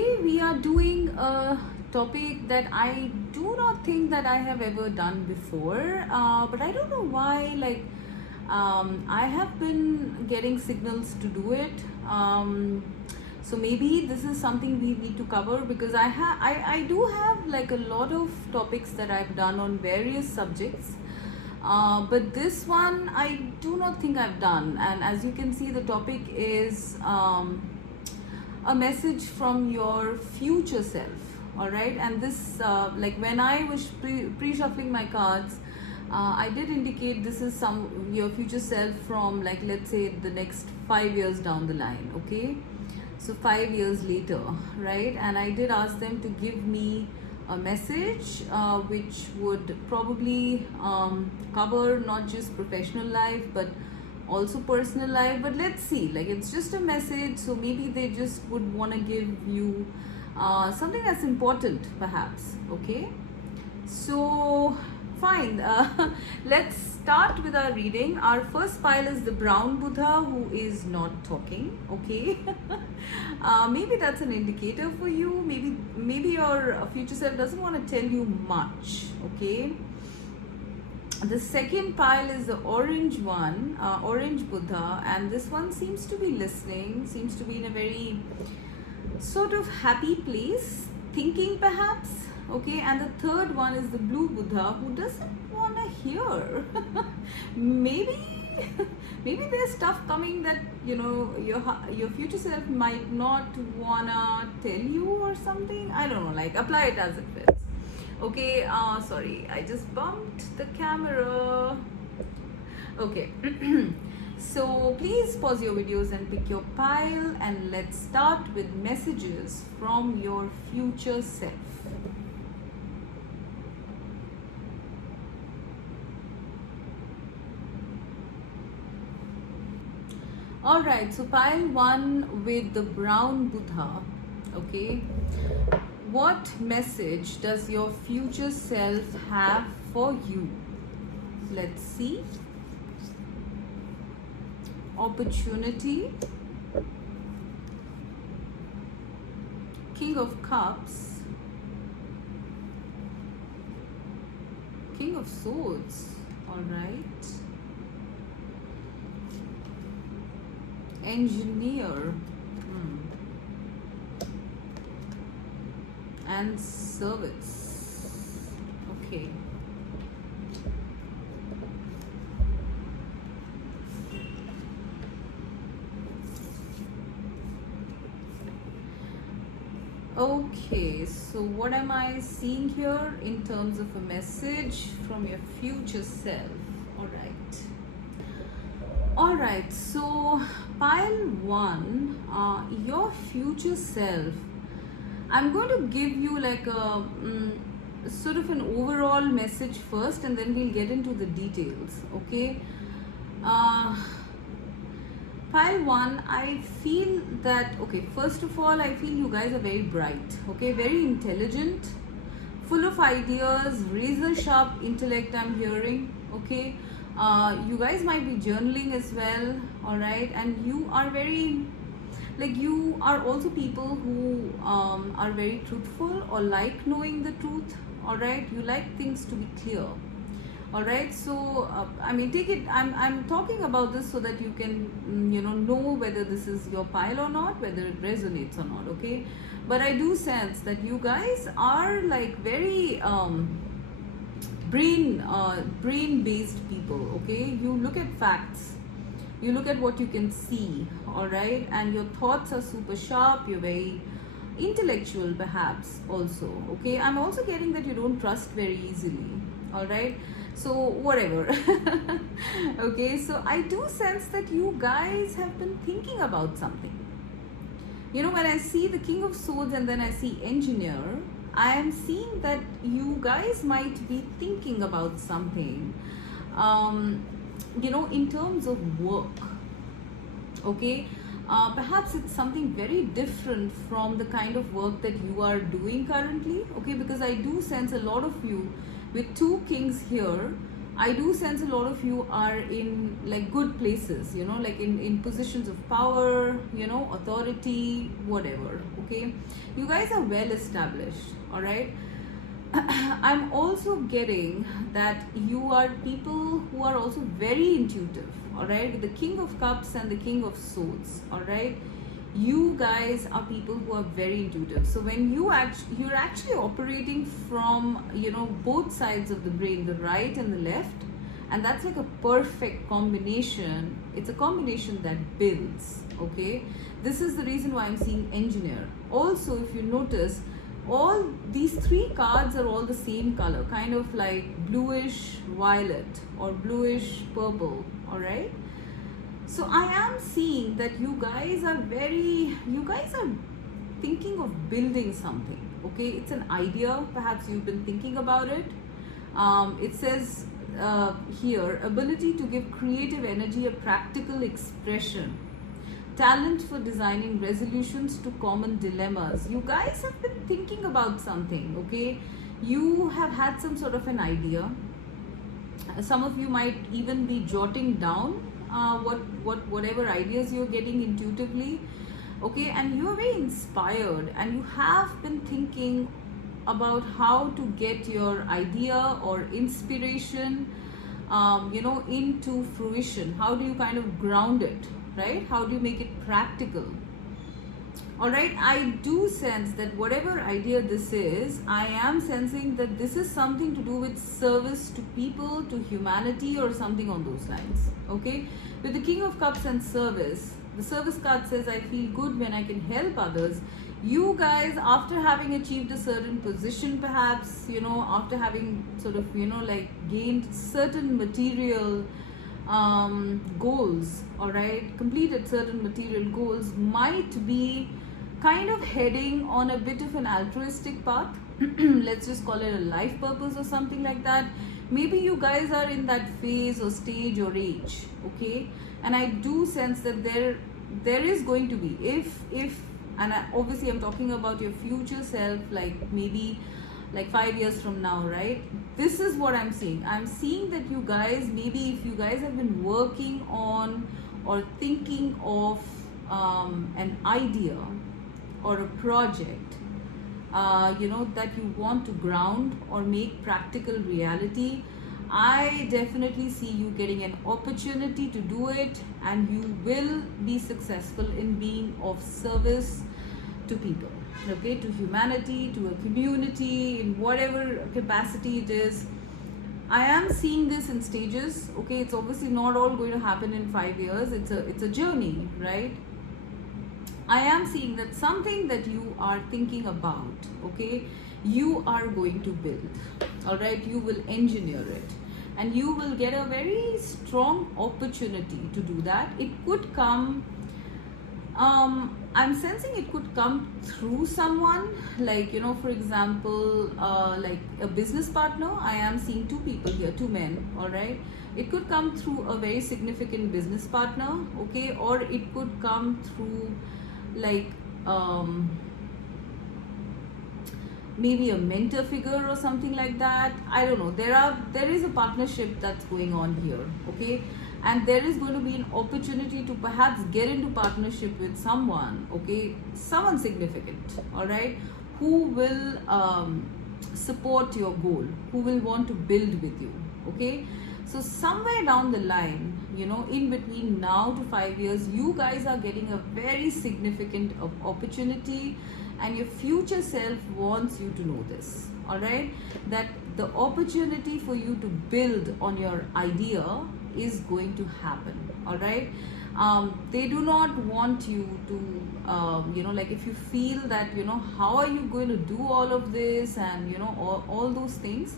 today we are doing a topic that I do not think that I have ever done before, but I don't know why. I have been getting signals to do it. So maybe this is something we need to cover, because I do have like a lot of topics that I've done on various subjects. But this one I do not think I've done, and as you can see, the topic is a message from your future self. All right, and this like when I was pre-shuffling my cards, I did indicate this is your future self from, like, let's say the next 5 years down the line. Okay, so 5 years later, right? And I did ask them to give me a message which would probably cover not just professional life but also personal life. But let's see, like, it's just a message, so maybe they just would want to give you something that's important perhaps. Okay, so fine, let's start with our reading. Our first pile is the brown Buddha who is not talking. Okay, maybe that's an indicator for you. Maybe your future self doesn't want to tell you much. Okay, the second pile is the orange one, orange Buddha, and this one seems to be listening, seems to be in a very sort of happy place, thinking perhaps. Okay, and the third one is the blue Buddha who doesn't want to hear. maybe there's stuff coming that, you know, your future self might not wanna tell you or something. I don't know, like, apply it as it fits. Okay, sorry, I just bumped the camera. Okay. So please pause your videos and pick your pile, and let's start with messages from your future self. Alright, so pile 1 with the brown Buddha. Okay, what message does your future self have for you? Let's see. Opportunity, King of Cups, King of Swords. All right, Engineer, and Service. Okay. Okay, so what am I seeing here in terms of a message from your future self? All right, so pile 1, your future self, I'm going to give you like a sort of an overall message first, and then we'll get into the details. Okay, pile 1, I feel that, okay, first of all, I feel you guys are very bright, okay, very intelligent, full of ideas, razor sharp intellect I'm hearing. Okay, you guys might be journaling as well. All right, and you are very, like, you are also people who are very truthful or like knowing the truth. All right, you like things to be clear. All right, so I mean, take it, I'm talking about this so that you can know whether this is your pile or not, whether it resonates or not. Okay, but I do sense that you guys are like very brain based people. Okay, you look at facts, you look at what you can see. All right, and your thoughts are super sharp, you're very intellectual perhaps also. Okay, I'm also getting that you don't trust very easily. All right, so whatever. Okay, so I do sense that you guys have been thinking about something. You know, when I see the King of Swords and then I see Engineer, I am seeing that you guys might be thinking about something, in terms of work. Okay, perhaps it's something very different from the kind of work that you are doing currently. Okay, because I do sense a lot of you with 2 kings here. I do sense a lot of you are in like good places, like in positions of power, authority, whatever. okay? You guys are well established, all right? I'm also getting that you are people who are also very intuitive, all right? With the King of Cups and the King of Swords, all right? You guys are people who are very intuitive. So when you're actually operating from, you know, both sides of the brain, the right and the left, and that's like a perfect combination. It's a combination that builds, okay? This is the reason why I'm seeing engineer. Also, if you notice, all these three cards are all the same color, kind of like bluish violet or bluish purple, all right? So I am seeing that you guys are thinking of building something, okay? It's an idea, perhaps you've been thinking about it. It says here, ability to give creative energy a practical expression, talent for designing resolutions to common dilemmas. You guys have been thinking about something, okay? You have had some sort of an idea. Some of you might even be jotting down whatever ideas you're getting intuitively, okay? And you are very inspired, and you have been thinking about how to get your idea or inspiration, you know, into fruition. How do you kind of ground it, right? How do you make it practical? All right, I do sense that whatever idea this is, I am sensing that this is something to do with service to people, to humanity, or something on those lines, okay? With the King of Cups and service, the service card says, I feel good when I can help others. You guys, after having achieved a certain position, perhaps, you know, after having sort of, you know, like gained certain material goals, all right, completed certain material goals, might be kind of heading on a bit of an altruistic path. Let's just call it a life purpose or something like that. Maybe you guys are in that phase or stage or age, okay? And I do sense that there is going to be, obviously I'm talking about your future self, like maybe like 5 years from now, right? This is what I'm seeing. I'm seeing that you guys, maybe if you guys have been working on or thinking of an idea or a project, you know, that you want to ground or make practical reality, I definitely see you getting an opportunity to do it, and you will be successful in being of service to people, okay, to humanity, to a community, in whatever capacity it is. I am seeing this in stages, okay? It's obviously not all going to happen in 5 years. It's a journey, right? I am seeing that something that you are thinking about, okay, you are going to build, all right? You will engineer it, and you will get a very strong opportunity to do that. It could come, I'm sensing it could come through someone, like, you know, for example, like a business partner. I am seeing two people here, two men, all right? It could come through a very significant business partner, okay? Or it could come through like maybe a mentor figure or something like that. I don't know. There is a partnership that's going on here, okay? And there is going to be an opportunity to perhaps get into partnership with someone, okay, someone significant, all right, who will support your goal, who will want to build with you, okay? So somewhere down the line, you know, in between now to 5 years, you guys are getting a very significant opportunity, and your future self wants you to know this, all right, that the opportunity for you to build on your idea is going to happen, all right? They do not want you to, you know, like if you feel that, you know, how are you going to do all of this, and, you know, all those things,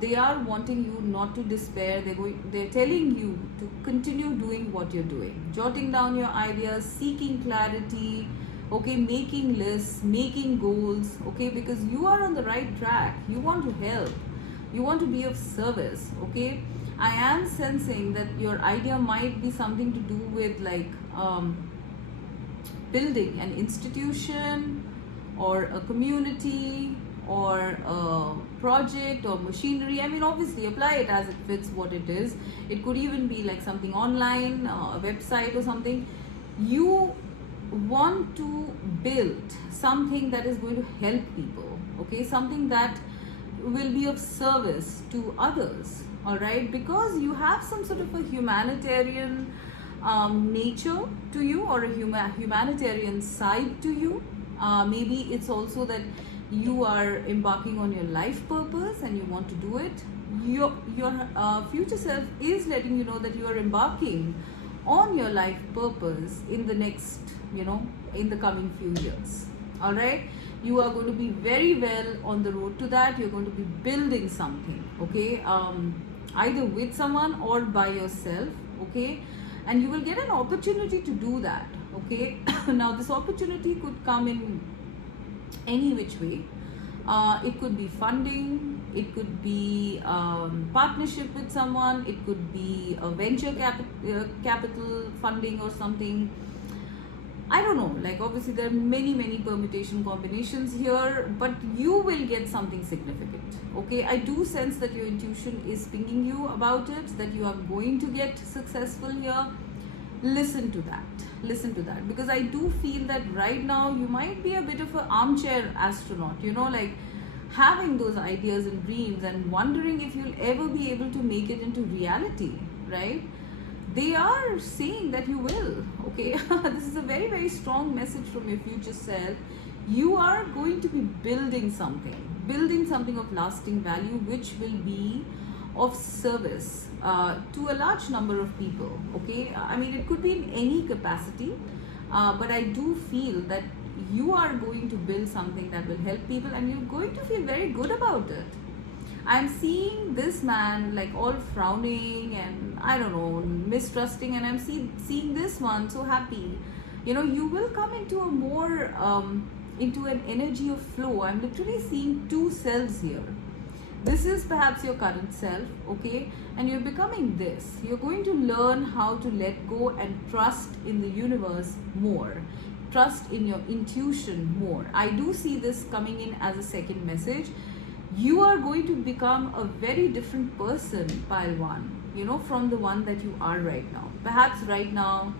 they are wanting you not to despair. They're telling you to continue doing what you're doing, jotting down your ideas, seeking clarity, okay, making lists, making goals, okay, because you are on the right track. You want to help, you want to be of service, okay? I am sensing that your idea might be something to do with like building an institution or a community or a project or machinery. I mean, obviously apply it as it fits what it is. It could even be like something online, a website or something. You want to build something that is going to help people, okay, something that will be of service to others, all right, because you have some sort of a humanitarian nature to you, or a humanitarian side to you. Maybe it's also that you are embarking on your life purpose and you want to do it. Your future self is letting you know that you are embarking on your life purpose in the next, in the coming few years. All right, you are going to be very well on the road to that. You're going to be building something, okay, either with someone or by yourself, okay, and you will get an opportunity to do that, okay. Now this opportunity could come in any which way. It could be funding, it could be partnership with someone, it could be a venture capital funding or something. I don't know, like obviously there are many permutation combinations here, but you will get something significant, okay. I do sense that your intuition is pinging you about it, that you are going to get successful here. Listen to that, because I do feel that right now you might be a bit of an armchair astronaut, like having those ideas and dreams and wondering if you'll ever be able to make it into reality, right? They are saying that you will, okay. This is a very strong message from your future self. You are going to be building something of lasting value, which will be of service to a large number of people, okay. I mean, it could be in any capacity, but I do feel that you are going to build something that will help people, and you're going to feel very good about it. I'm seeing this man like all frowning and I don't know, mistrusting, and I'm seeing this one so happy. You will come into a more into an energy of flow. I'm literally seeing two selves here. This is perhaps your current self, okay, and you're becoming this. You're going to learn how to let go and trust in the universe more, trust in your intuition more. I do see this coming in as a second message. You are going to become a very different person, pile one, from the one that you are right now. Perhaps right now,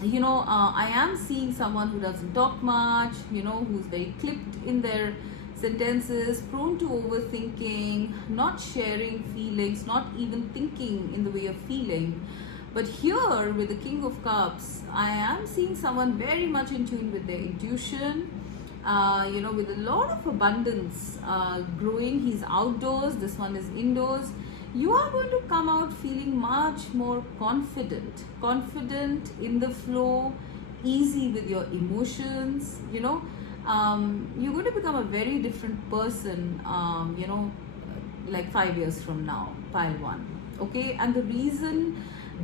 I am seeing someone who doesn't talk much, who's very clipped in their sentences, prone to overthinking, not sharing feelings, not even thinking in the way of feeling. But here with the King of Cups, I am seeing someone very much in tune with their intuition, with a lot of abundance growing. He's outdoors, this one is indoors. You are going to come out feeling much more confident in the flow, easy with your emotions, you're going to become a very different person, like 5 years from now, pile one, okay. And the reason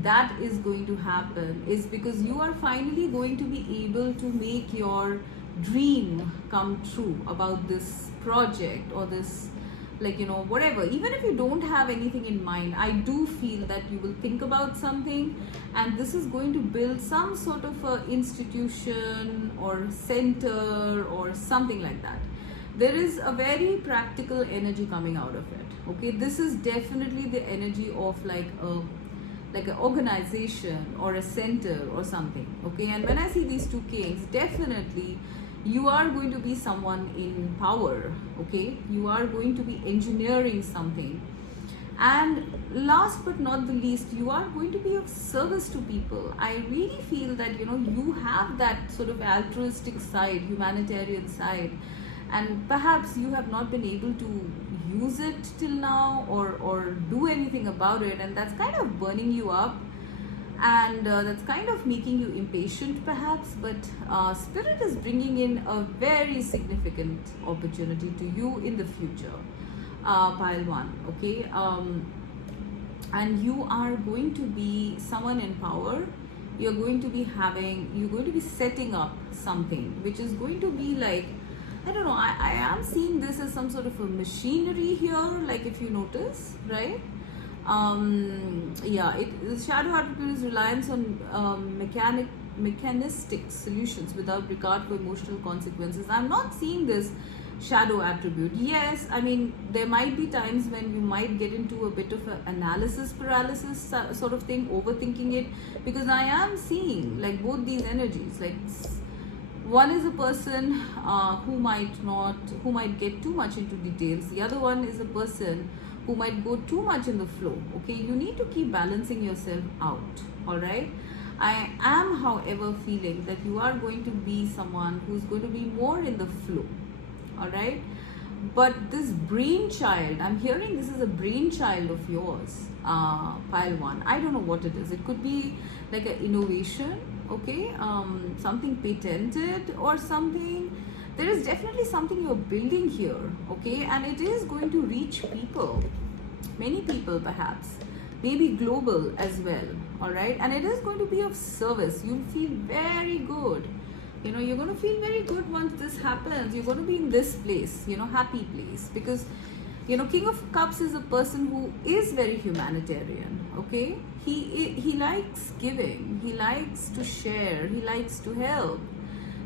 that is going to happen is because you are finally going to be able to make your dream come true about this project or this, whatever. Even if you don't have anything in mind, I do feel that you will think about something, and this is going to build some sort of a institution or center or something like that. There is a very practical energy coming out of it, okay. This is definitely the energy of like an organization or a center or something, okay. And when I see these two kings, definitely you are going to be someone in power, okay. You are going to be engineering something, and last but not the least, you are going to be of service to people. I really feel that you have that sort of altruistic side, humanitarian side, and perhaps you have not been able to use it till now or do anything about it, and that's kind of burning you up, and that's kind of making you impatient perhaps. But Spirit is bringing in a very significant opportunity to you in the future, pile one, okay. And you are going to be someone in power. You're going to be setting up something which is going to be like, I don't know, I am seeing this as some sort of a machinery here, like if you notice, right? Shadow attribute is reliance on mechanistic solutions without regard for emotional consequences. I'm not seeing this shadow attribute. Yes, I mean, there might be times when you might get into a bit of an analysis paralysis sort of thing, overthinking it, because I am seeing like both these energies. Like, one is a person who might get too much into details. The other one is a person who might go too much in the flow. Okay, you need to keep balancing yourself out. All right. I am, however, feeling that you are going to be someone who's going to be more in the flow. All right. But this brainchild, I'm hearing this is a brainchild of yours, pile one. I don't know what it is. It could be like an innovation, okay, something patented or something. There is definitely something you're building here, okay, and it is going to reach people, many people perhaps, maybe global as well, all right, and it is going to be of service. You'll feel very good. You know, you're going to feel very good once this happens. You're going to be in this place, you know, happy place, because, you know, King of Cups is a person who is very humanitarian, okay. He likes giving, he likes to share, he likes to help,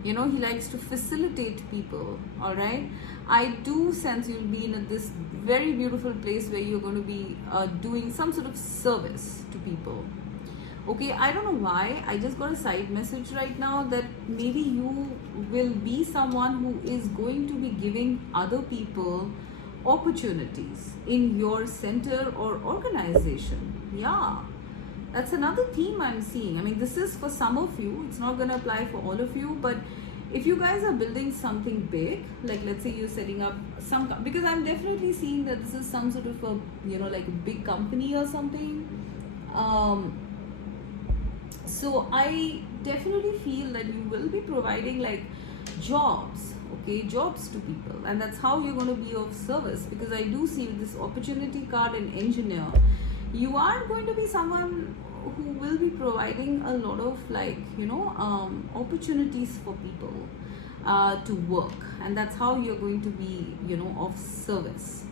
you know, he likes to facilitate people, all right. I do sense you'll be in this very beautiful place where you're going to be doing some sort of service to people. Okay, I don't know why, I just got a side message right now that maybe you will be someone who is going to be giving other people opportunities in your center or organization. Yeah, that's another theme I'm seeing. I mean, this is for some of you, it's not going to apply for all of you, but if you guys are building something big, like let's say you're setting up some, because I'm definitely seeing that this is some sort of a, you know, like a big company or something. So I definitely feel that you will be providing like jobs, okay, jobs to people, and that's how you're going to be of service, because I do see this opportunity card and engineer. You are going to be someone who will be providing a lot of like, you know, opportunities for people to work, and that's how you're going to be, you know, of service.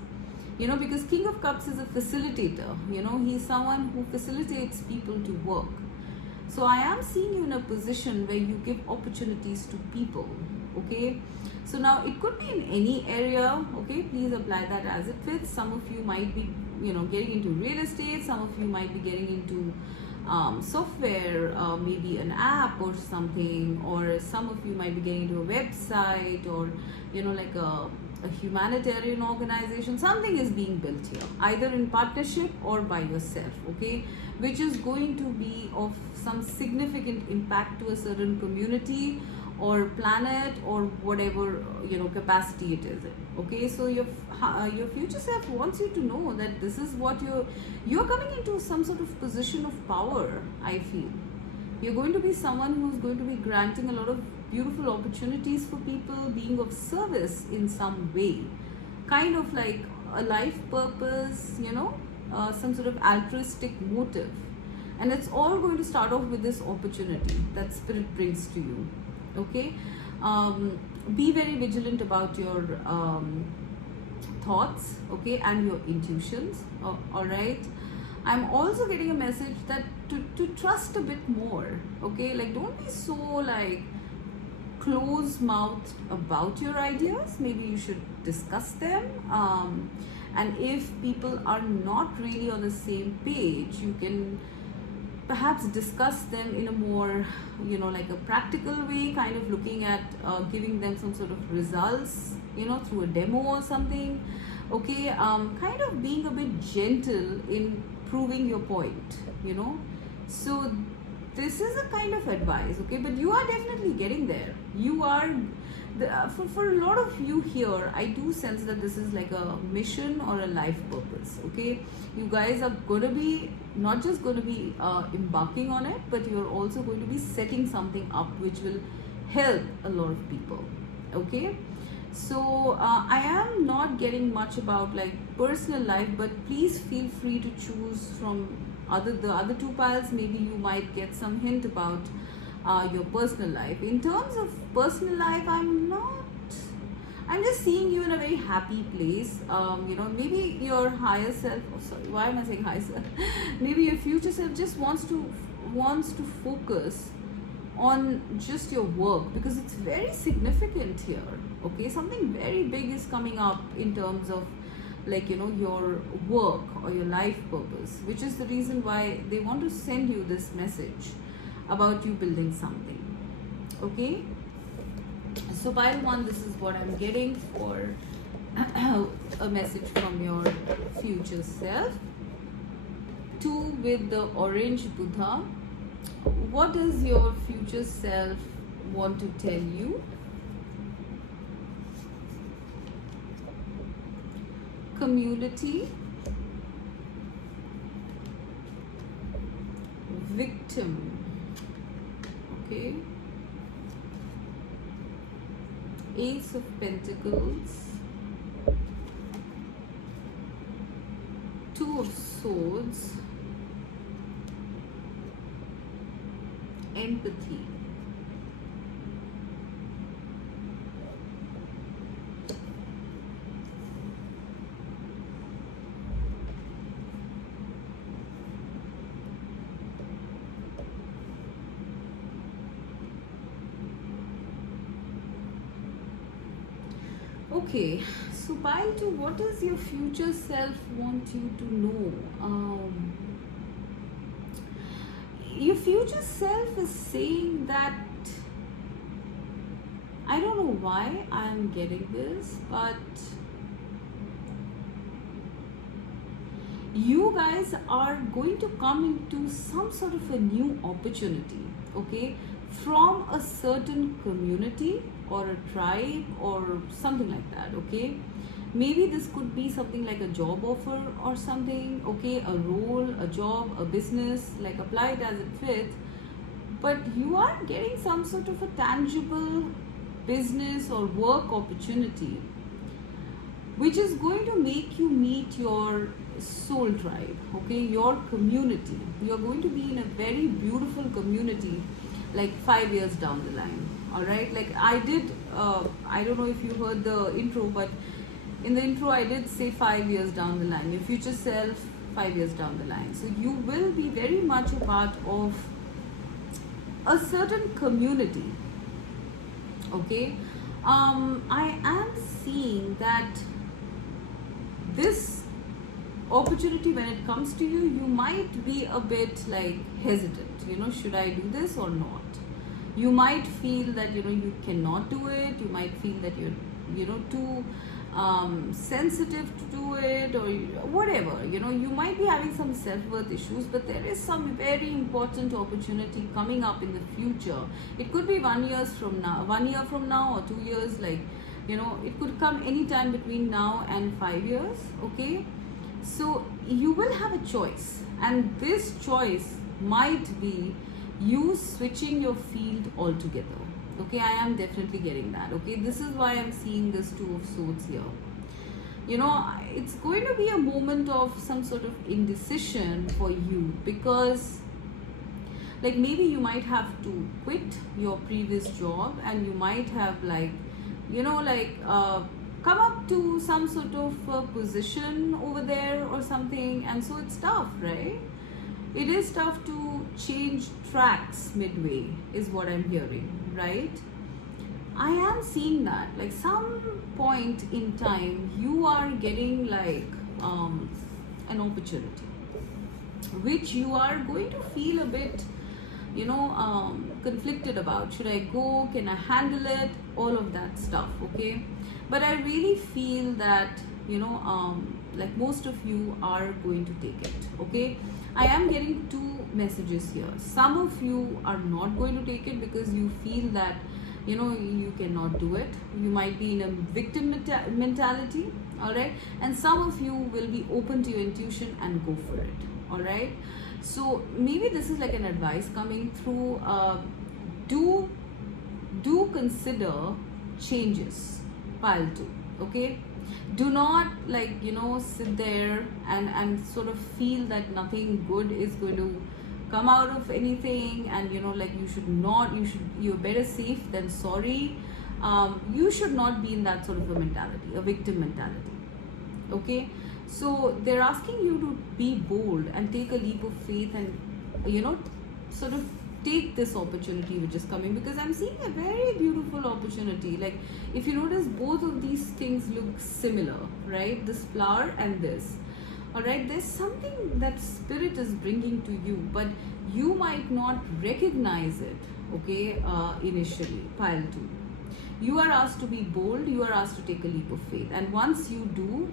You know, because King of Cups is a facilitator, you know, he's someone who facilitates people to work. So I am seeing you in a position where you give opportunities to people, okay. So now it could be in any area, okay, please apply that as it fits. Some of you might be, you know, getting into real estate, some of you might be getting into software, maybe an app or something, or some of you might be getting into a website, or, you know, like a humanitarian organization. Something is being built here, either in partnership or by yourself, okay, which is going to be of some significant impact to a certain community or planet or whatever, you know, capacity it is in, okay. So your future self wants you to know that this is what you're coming into some sort of position of power. I feel you're going to be someone who's going to be granting a lot of beautiful opportunities for people, being of service in some way, kind of like a life purpose, you know, some sort of altruistic motive. And it's all going to start off with this opportunity that spirit brings to you, okay. Be very vigilant about your thoughts, okay, and your intuitions, all right. I'm also getting a message that to trust a bit more, okay, like don't be so like close-mouthed about your ideas. Maybe you should discuss them, and if people are not really on the same page, you can perhaps discuss them in a more, you know, like a practical way, kind of looking at giving them some sort of results, you know, through a demo or something, okay. Kind of being a bit gentle in proving your point, you know. So this is a kind of advice, okay, but you are definitely getting there. You are for a lot of you here, I do sense that this is like a mission or a life purpose, okay. You guys are going to be not just going to be embarking on it, but you're also going to be setting something up which will help a lot of people, okay. So I am not getting much about like personal life, but please feel free to choose from the other two piles. Maybe you might get some hint about your personal life. In terms of personal life, I'm just seeing you in a very happy place. You know, maybe your higher self, why am I saying higher self? Maybe your future self just wants to focus on just your work, because it's very significant here. Okay, something very big is coming up in terms of like, your work or your life purpose, which is the reason why they want to send you this message about you building something. Okay, so pile 1, this is what I'm getting for a message from your future self. 2 with the orange Buddha. What does your future self want to tell you? Community. Victim. Okay. Ace of Pentacles. 2 of Swords. Empathy. Okay, so pile 2, what does your future self want you to know? Your future self is saying that, I don't know why I'm getting this, but you guys are going to come into some sort of a new opportunity, okay, from a certain community or a tribe or something like that. Okay, maybe this could be something like a job offer or something, okay, a role, a job, a business, like apply it as it fits, but you are getting some sort of a tangible business or work opportunity which is going to make you meet your soul tribe, okay, your community. You're going to be in a very beautiful community like 5 years down the line. All right, like I did, I don't know if you heard the intro, but in the intro I did say 5 years down the line, your future self 5 years down the line. So you will be very much a part of a certain community. Okay, I am seeing that this opportunity, when it comes to you, you might be a bit like hesitant, should I do this or not? You might feel that you cannot do it. You might feel that you're too sensitive to do it, or whatever. You might be having some self-worth issues, but there is some very important opportunity coming up in the future. It could be 1 year from now or 2 years, like it could come anytime between now and 5 years. Okay, so you will have a choice, and this choice might be you switching your field altogether. Okay, I am definitely getting that. Okay, this is why I'm seeing this 2 of Swords here. It's going to be a moment of some sort of indecision for you, because like maybe you might have to quit your previous job, and you might have come up to some sort of position over there or something, and so it's tough, right? It is tough to change tracks midway, is what I'm hearing, right? I am seeing that, like some point in time, you are getting like an opportunity, which you are going to feel a bit, conflicted about. Should I go? Can I handle it? All of that stuff, okay? But I really feel that, like most of you are going to take it, okay? I am getting 2 messages here. Some of you are not going to take it because you feel that, you cannot do it. You might be in a victim mentality, all right? And some of you will be open to your intuition and go for it, all right? So maybe this is like an advice coming through. Do consider changes, pile 2, okay? Do not sit there and sort of feel that nothing good is going to come out of anything, and you're better safe than sorry. You should not be in that sort of a mentality, a victim mentality, okay? So they're asking you to be bold and take a leap of faith, and sort of take this opportunity which is coming, because I'm seeing a very beautiful opportunity. Like, if you notice, both of these things look similar, right? This flower and this. All right, there's something that spirit is bringing to you, but you might not recognize it, okay, initially. Pile 2. You are asked to be bold, you are asked to take a leap of faith. And once you do,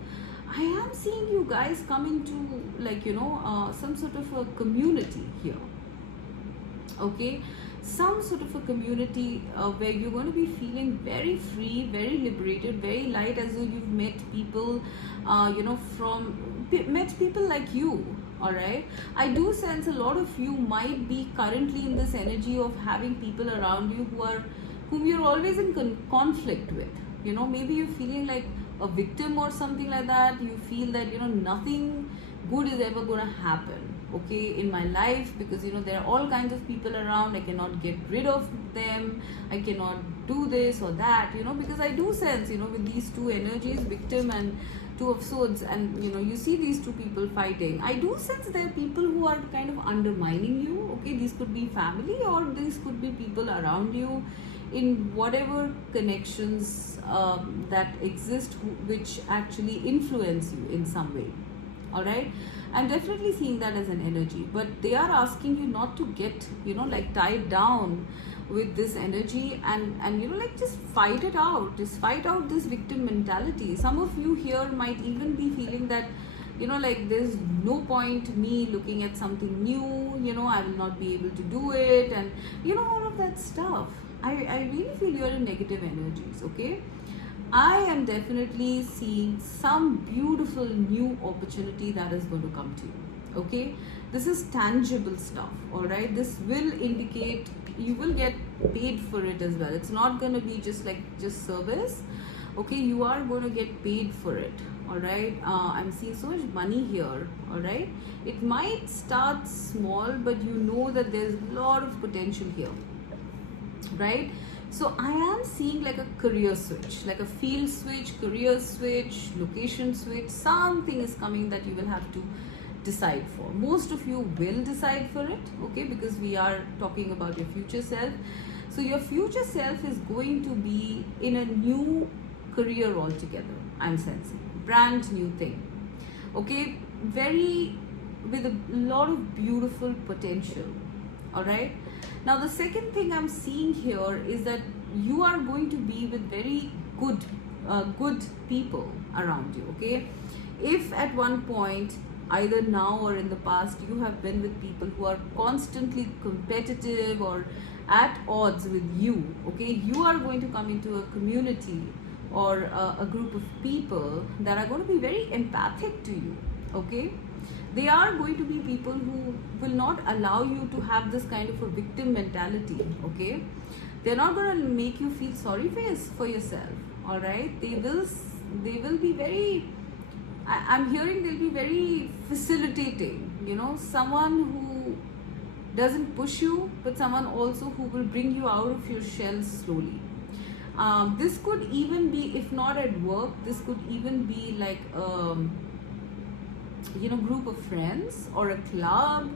I am seeing you guys come into, like, some sort of a community here. Okay, some sort of a community where you're going to be feeling very free, very liberated, very light, as though you've met people, met people like you. All right, I do sense a lot of you might be currently in this energy of having people around you whom you're always in conflict with. Maybe you're feeling like a victim or something like that. You feel that nothing good is ever going to happen, okay, in my life, because there are all kinds of people around. I cannot get rid of them, I cannot do this or that, because I do sense, with these two energies, victim and Two of Swords, and you see these two people fighting. I do sense there are people who are kind of undermining you, okay. These could be family, or these could be people around you in whatever connections that exist, which actually influence you in some way. All right, I'm definitely seeing that as an energy, but they are asking you not to get like tied down with this energy, and like, just fight it out. Just fight out this victim mentality. Some of you here might even be feeling that like, there's no point me looking at something new, I will not be able to do it, and all of that stuff. I really feel you're in negative energies, okay. I am definitely seeing some beautiful new opportunity that is going to come to you, okay. This is tangible stuff, all right. This will indicate you will get paid for it as well. It's not going to be just service, okay. You are going to get paid for it, all right. I'm seeing so much money here, all right. It might start small, but that there's a lot of potential here, right? So I am seeing like a career switch, like a field switch, career switch, location switch. Something is coming that you will have to decide for. Most of you will decide for it, okay, because we are talking about your future self. So your future self is going to be in a new career altogether. I'm sensing brand new thing, okay, with a lot of beautiful potential. All right. Now the second thing I'm seeing here is that you are going to be with very good people around you, okay. If at one point, either now or in the past, you have been with people who are constantly competitive or at odds with you, okay, you are going to come into a community or a group of people that are going to be very empathic to you, okay. They are going to be people who will not allow you to have this kind of a victim mentality, okay. They're not going to make you feel sorry for yourself, all right. They will be very, I'm hearing they'll be very facilitating, someone who doesn't push you, but someone also who will bring you out of your shell slowly. This could even be, if not at work, this could even be like group of friends or a club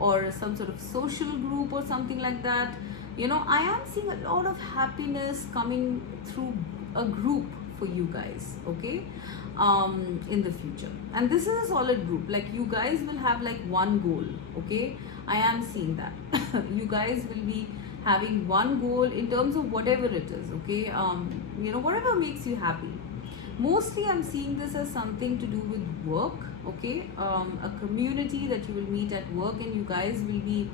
or some sort of social group or something like that. I am seeing a lot of happiness coming through a group for you guys, okay, in the future. And this is a solid group. Like, you guys will have like one goal, okay. I am seeing that. You guys will be having one goal in terms of whatever it is, okay. Whatever makes you happy. Mostly I'm seeing this as something to do with work, okay. A community that you will meet at work, and you guys will be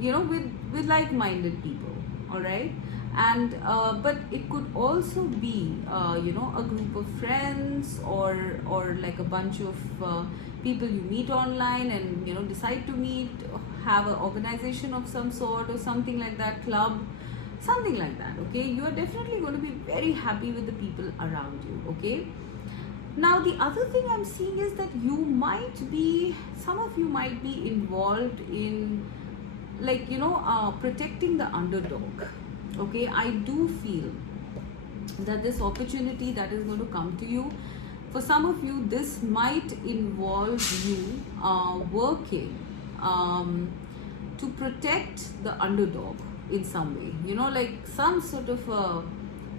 with like-minded people, all right. And but it could also be a group of friends or like a bunch of people you meet online and decide to meet, have an organization of some sort or something like that, club, something like that, okay. You are definitely going to be very happy with the people around you, okay. Now the other thing I'm seeing is that some of you might be involved in like protecting the underdog, okay. I do feel that this opportunity that is going to come to you, for some of you this might involve you working to protect the underdog in some way, you know, like some sort of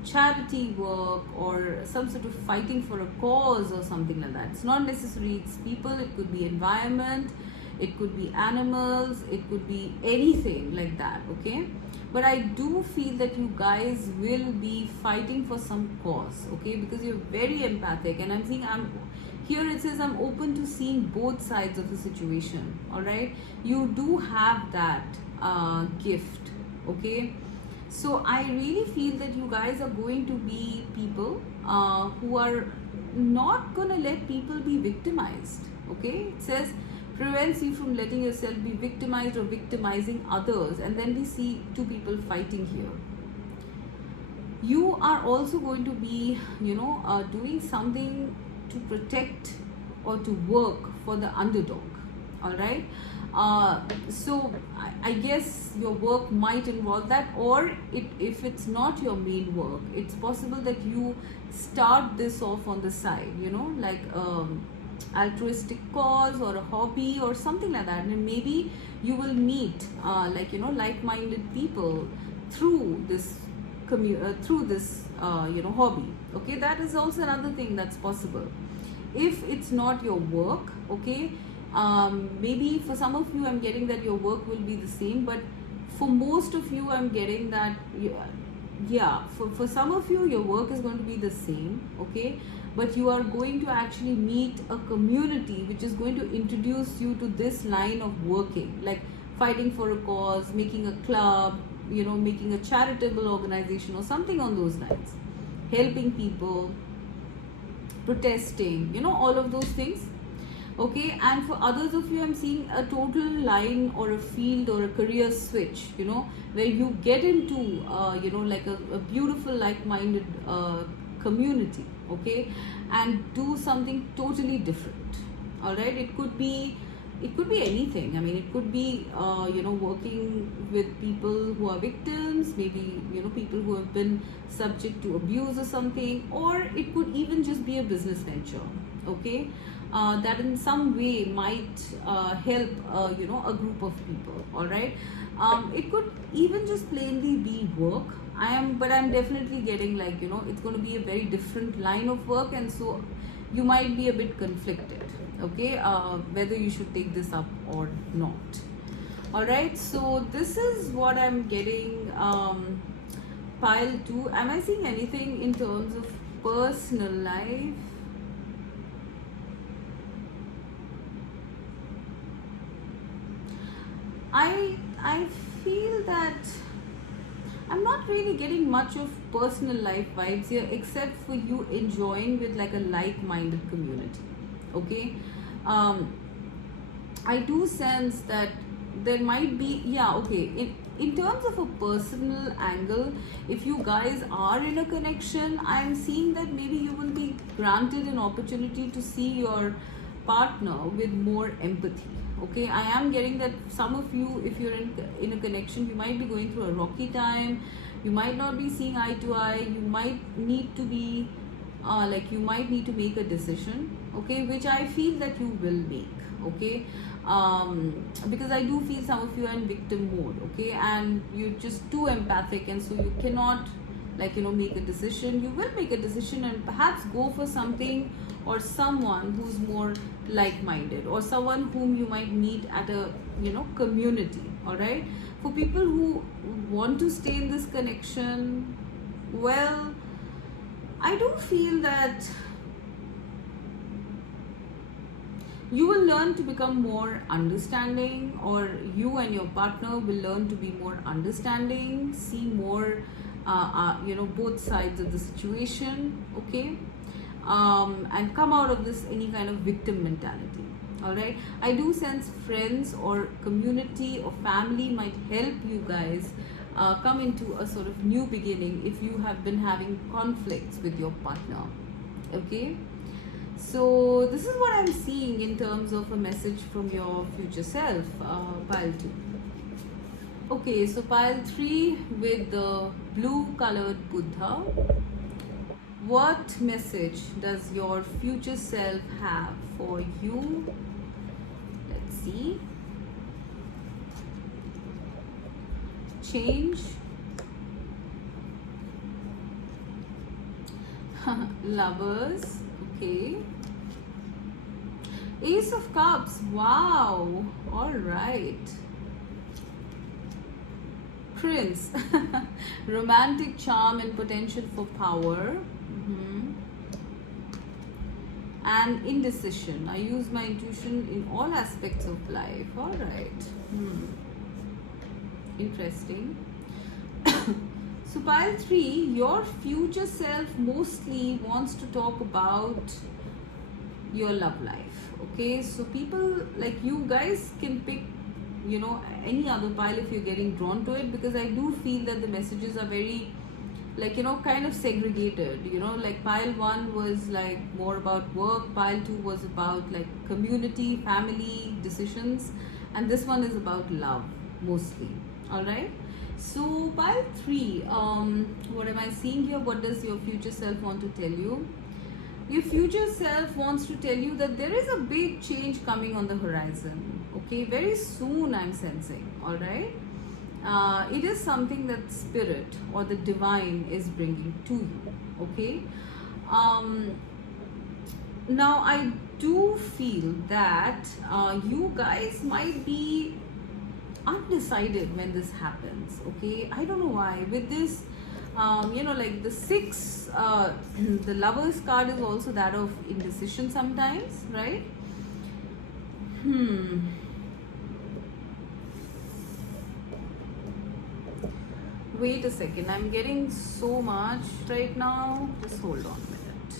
charity work or some sort of fighting for a cause or something like that. It's not necessarily it's people, it could be environment, it could be animals, it could be anything like that, okay? But I do feel that you guys will be fighting for some cause, okay? Because you're very empathic, and I'm seeing, here it says I'm open to seeing both sides of the situation, all right? You do have that gift, okay? So I really feel that you guys are going to be people who are not gonna let people be victimized, okay? It says prevents you from letting yourself be victimized or victimizing others, and then we see two people fighting here. You are also going to be, you know, doing something to protect or to work for the underdog, all right? So I guess your work might involve that, or if it's not your main work, it's possible that you start this off on the side, you know, like altruistic cause or a hobby or something like that, and maybe you will meet like, you know, like-minded people through this you know, hobby, okay? That is also another thing that's possible. If it's not your work, okay, maybe for some of you I'm getting that your work will be the same, but for most of you I'm getting that, yeah, for some of you your work is going to be the same, okay, but you are going to actually meet a community which is going to introduce you to this line of working, like fighting for a cause, making a club, you know, making a charitable organization or something on those lines, helping people, protesting, you know, all of those things, okay? And for others of you I'm seeing a total line or a field or a career switch, you know, where you get into you know, like a beautiful like-minded community, okay, and do something totally different, all right? It could be anything. I mean, it could be you know, working with people who are victims, maybe, you know, people who have been subject to abuse or something, or it could even just be a business venture, okay, that in some way might help you know, a group of people, all right? It could even just plainly be work. But I'm definitely getting, like, you know, it's going to be a very different line of work, and so you might be a bit conflicted, okay, whether you should take this up or not, all right? So this is what I'm getting. Pile 2, am I seeing anything in terms of personal life? I feel that I'm not really getting much of personal life vibes here, except for you enjoying with like a like-minded community, okay? I do sense that there might be, yeah, okay, in terms of a personal angle, if you guys are in a connection, I'm seeing that maybe you will be granted an opportunity to see your partner with more empathy, okay? I am getting that some of you, if you're in a connection, you might be going through a rocky time, you might not be seeing eye to eye, you might need to be like, you might need to make a decision, okay, which I feel that you will make, okay? Because I do feel some of you are in victim mode, okay, and you're just too empathic, and so you cannot, like, you know, make a decision. You will make a decision and perhaps go for something or someone who's more like-minded, or someone whom you might meet at a, you know, community, all right? For people who want to stay in this connection, well, I do feel that you will learn to become more understanding, or you and your partner will learn to be more understanding, see more you know, both sides of the situation, okay, and come out of this any kind of victim mentality, all right? I do sense friends or community or family might help you guys come into a sort of new beginning if you have been having conflicts with your partner, okay? So this is what I'm seeing in terms of a message from your future self, pile 2. Okay, so pile 3 with the blue colored Buddha. What message does your future self have for you? Let's see. change. Lovers, okay. Ace of Cups, wow, all right. Prince, romantic charm and potential for power. And indecision. I use my intuition in all aspects of life. All right. Interesting. So pile 3, your future self mostly wants to talk about your love life. Okay, so people like you guys can pick, you know, any other pile if you're getting drawn to it, because I do feel that the messages are very, like, you know, kind of segregated. You know, like pile 1 was like more about work, pile 2 was about like community, family, decisions, and this one is about love mostly. All right. So pile 3, what am I seeing here? What does your future self want to tell you? Your future self wants to tell you that there is a big change coming on the horizon. Okay, very soon, I'm sensing. All right. It is something that spirit or the divine is bringing to you. Okay. Now I do feel that you guys might be undecided when this happens. Okay, I don't know why with this, you know, like the 6, the Lovers card is also that of indecision sometimes, right? Wait a second, I'm getting so much right now. Just hold on a minute.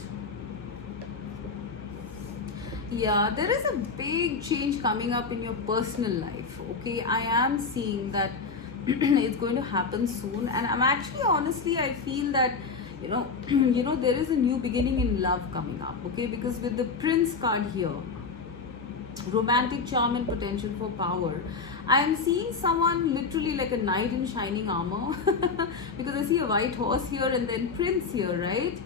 Yeah, there is a big change coming up in your personal life. Okay, I am seeing that it's going to happen soon, and I'm actually, honestly, I feel that, you know, there is a new beginning in love coming up. Okay, because with the Prince card here, romantic charm and potential for power, I'm seeing someone literally like a knight in shining armor because I see a white horse here and then Prince here, right?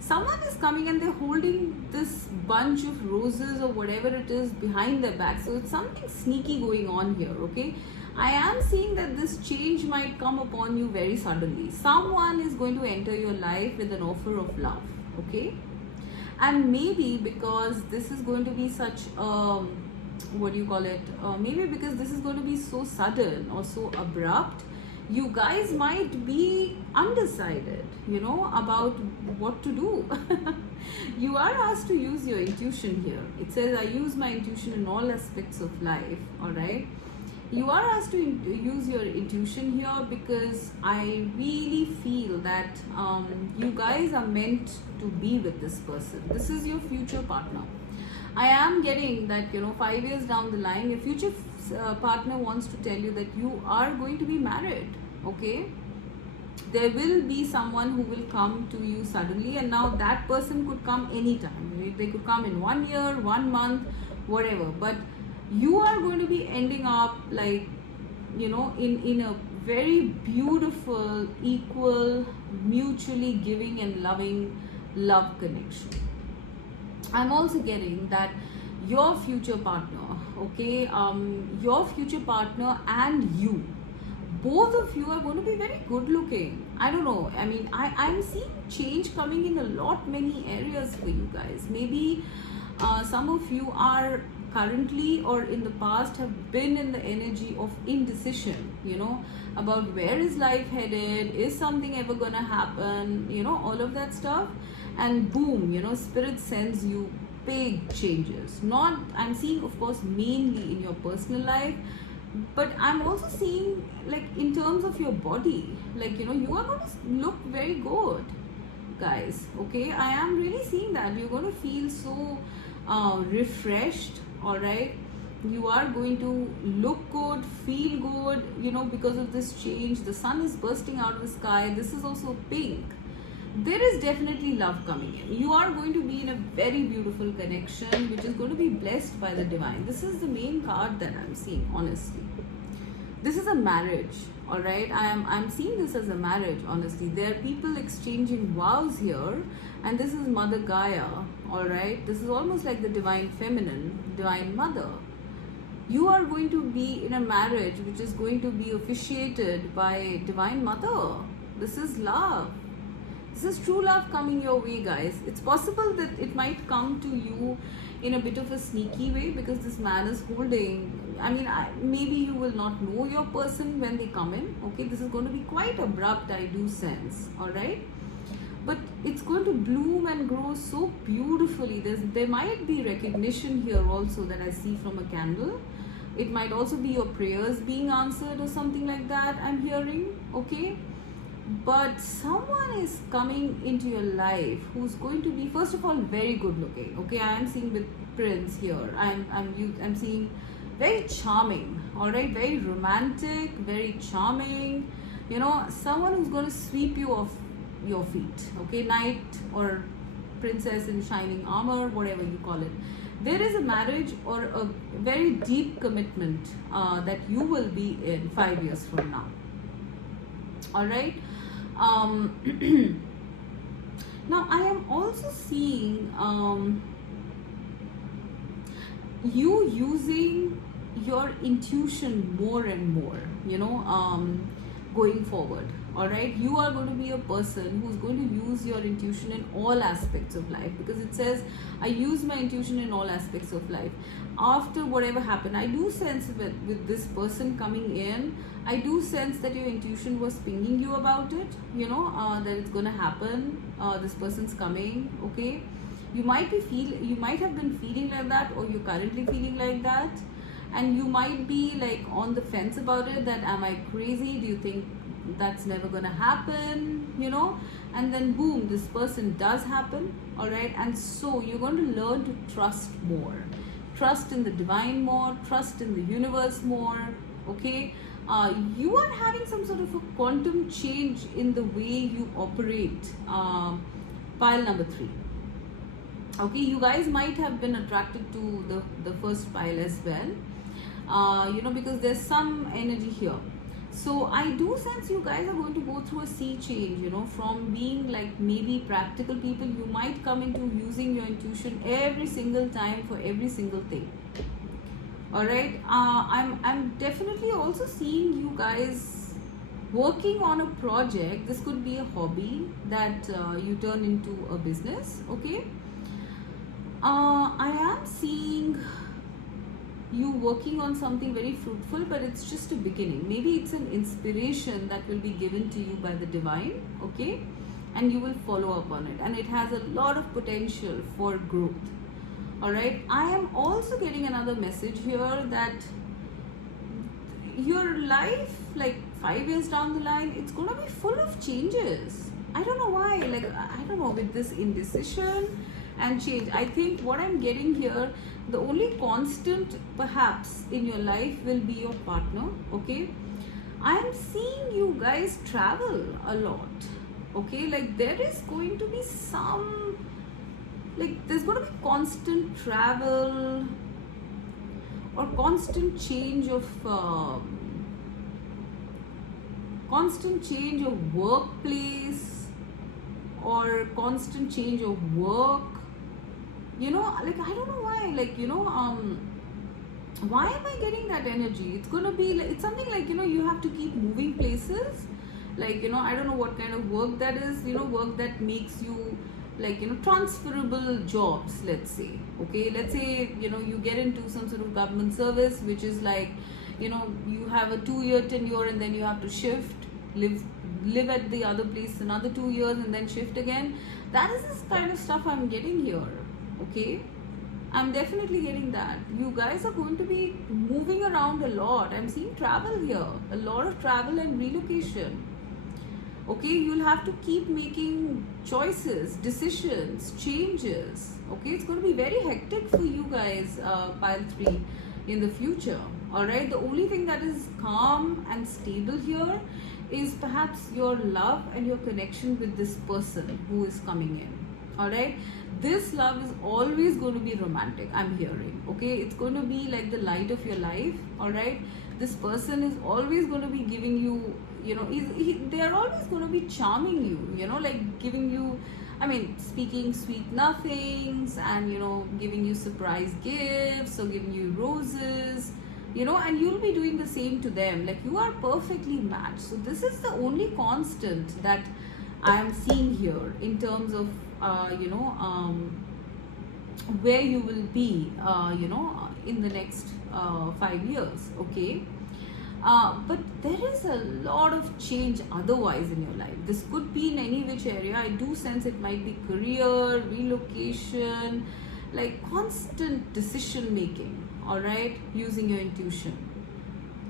Someone is coming and they're holding this bunch of roses or whatever it is behind their back. So it's something sneaky going on here, okay? I am seeing that this change might come upon you very suddenly. Someone is going to enter your life with an offer of love, okay? And maybe because this is going to be such what do you call it? Maybe because this is going to be so sudden or so abrupt, you guys might be undecided, you know, about what to do. You are asked to use your intuition here. It says, I use my intuition in all aspects of life, all right? You are asked to use your intuition here because I really feel that you guys are meant to be with this person. This is your future partner. I am getting that, you know, 5 years down the line, your future partner wants to tell you that you are going to be married, okay? There will be someone who will come to you suddenly, and now that person could come anytime. Right? They could come in 1 year, 1 month, whatever. But you are going to be ending up like, you know, in a very beautiful, equal, mutually giving and loving love connection. I'm also getting that your future partner, okay, your future partner and you, both of you are going to be very good looking. I don't know. I mean, I'm seeing change coming in a lot, many areas for you guys. Maybe some of you are currently or in the past have been in the energy of indecision, you know, about where is life headed, is something ever gonna happen, you know, all of that stuff. And boom, you know, spirit sends you big changes. Not, I'm seeing, of course, mainly in your personal life, but I'm also seeing like in terms of your body, like, you know, you are going to look very good, guys, okay? I am really seeing that you're going to feel so refreshed, all right? You are going to look good, feel good, you know, because of this change. The sun is bursting out of the sky. This is also pink. There is definitely love coming in. You are going to be in a very beautiful connection, which is going to be blessed by the divine. This is the main card that I'm seeing, honestly. This is a marriage, all right? I'm seeing this as a marriage, honestly. There are people exchanging vows here, and this is Mother Gaia, all right? This is almost like the divine feminine, divine mother. You are going to be in a marriage which is going to be officiated by Divine Mother. This is love. This is true love coming your way, guys. It's possible that it might come to you in a bit of a sneaky way, because this man is holding, maybe you will not know your person when they come in. Okay, this is going to be quite abrupt, I do sense. All right, but it's going to bloom and grow so beautifully. There might be recognition here also that I see from a candle. It might also be your prayers being answered or something like that, I'm hearing. Okay, but someone is coming into your life who's going to be, first of all, very good looking. Okay, I am seeing with Prince here. I'm seeing very charming. All right, very romantic, very charming. Someone who's going to sweep you off your feet. Okay, knight or princess in shining armor, whatever you call it. There is a marriage or a very deep commitment that you will be in 5 years from now. All right. Now I am also seeing you using your intuition more and more, going forward. All right, you are going to be a person who's going to use your intuition in all aspects of life, because it says I use my intuition in all aspects of life. After whatever happened, I do sense with this person coming in, I do sense that your intuition was pinging you about it, that it's going to happen. This person's coming. Okay, you might have been feeling like that, or you're currently feeling like that, and you might be like on the fence about it, that am I crazy? Do you think that's never gonna happen? And then boom, this person does happen. All right, and so you're going to learn to trust more, trust in the divine more, trust in the universe more. Okay, you are having some sort of a quantum change in the way you operate. Pile number 3. Okay, you guys might have been attracted to the first pile as well, because there's some energy here. So I do sense you guys are going to go through a sea change, from being like maybe practical people. You might come into using your intuition every single time for every single thing. All right, I'm definitely also seeing you guys working on a project. This could be a hobby that you turn into a business. Okay, I am seeing you working on something very fruitful, but it's just a beginning. Maybe it's an inspiration that will be given to you by the divine. Okay, and you will follow up on it, and it has a lot of potential for growth. All right, I am also getting another message here that your life, like 5 years down the line, it's gonna be full of changes. I don't know why, I don't know, with this indecision and change. I think what I'm getting here, the only constant perhaps in your life will be your partner. Okay, I'm seeing you guys travel a lot. Okay, like there is going to be some, there's going to be constant travel or constant change of workplace, or constant change of work. I don't know why, why am I getting that energy? It's going to be it's something like, you have to keep moving places. I don't know what kind of work that is, work that makes you transferable jobs, let's say. Okay, let's say, you get into some sort of government service, which is you have a 2-year tenure, and then you have to shift, live at the other place another 2 years, and then shift again. That is this kind of stuff I'm getting here. Okay, I'm definitely getting that. You guys are going to be moving around a lot. I'm seeing travel here, a lot of travel and relocation. Okay, you'll have to keep making choices, decisions, changes. Okay, it's going to be very hectic for you guys, pile 3, in the future. All right, the only thing that is calm and stable here is perhaps your love and your connection with this person who is coming in. All right, this love is always going to be romantic, I'm hearing. Okay, it's going to be like the light of your life. All right, this person is always going to be giving you, they're always going to be charming you, giving you, speaking sweet nothings, and giving you surprise gifts, or giving you roses. and you'll be doing the same to them. Like, you are perfectly matched. So this is the only constant that I am seeing here in terms of where you will be in the next 5 years. Okay. But there is a lot of change otherwise in your life. This could be in any which area. I do sense it might be career, relocation, like constant decision making, all right, using your intuition.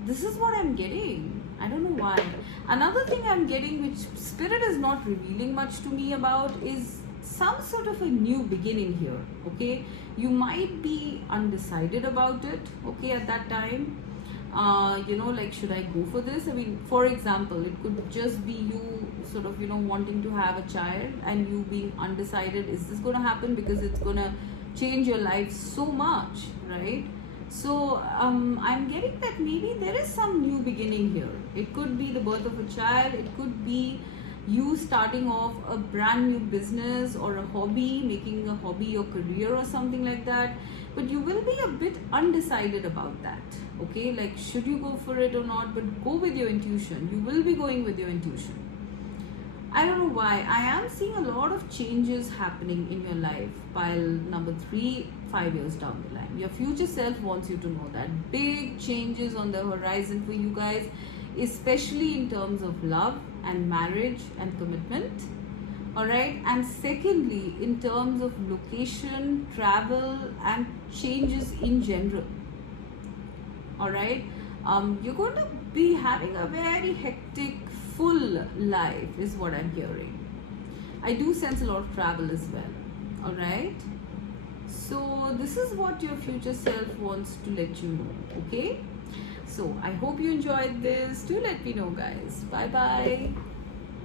This is what I'm getting. I don't know why. Another thing I'm getting, which Spirit is not revealing much to me about, is some sort of a new beginning here. Okay, you might be undecided about it. Okay, at that time, like, should I go for this? I mean, for example, it could just be you sort of wanting to have a child and you being undecided. Is this going to happen? Because it's going to change your life so much, right? So I'm getting that maybe there is some new beginning here. It could be the birth of a child. It could be you starting off a brand new business or a hobby, making a hobby your career or something like that. But you will be a bit undecided about that. Okay, like, should you go for it or not? But go with your intuition. You will be going with your intuition. I don't know why. I am seeing a lot of changes happening in your life. Pile number 3, 5 years down the line. Your future self wants you to know that. Big changes on the horizon for you guys, especially in terms of love and marriage and commitment. Alright, and secondly, in terms of location, travel, and changes in general. Alright, you're going to be having a very hectic, full life, is what I'm hearing. I do sense a lot of travel as well. Alright, so this is what your future self wants to let you know. Okay, so I hope you enjoyed this. Do let me know, guys. Bye bye.